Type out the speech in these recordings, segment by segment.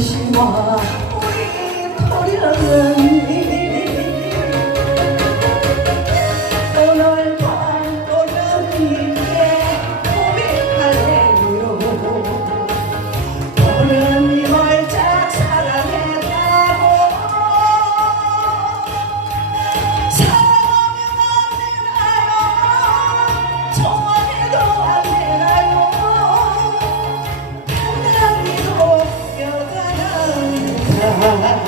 希望。oh.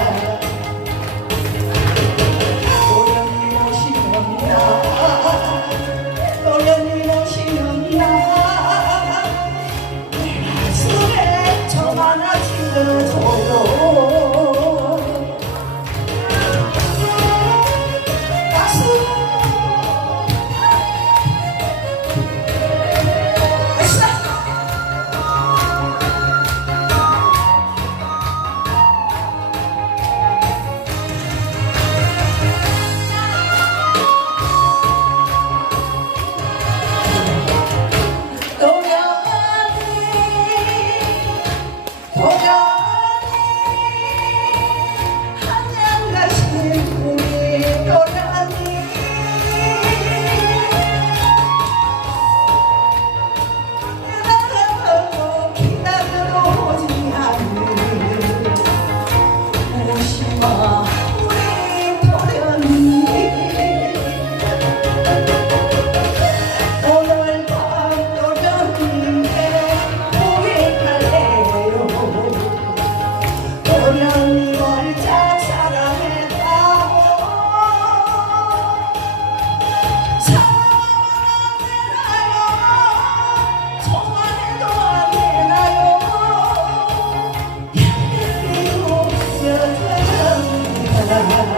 Lord.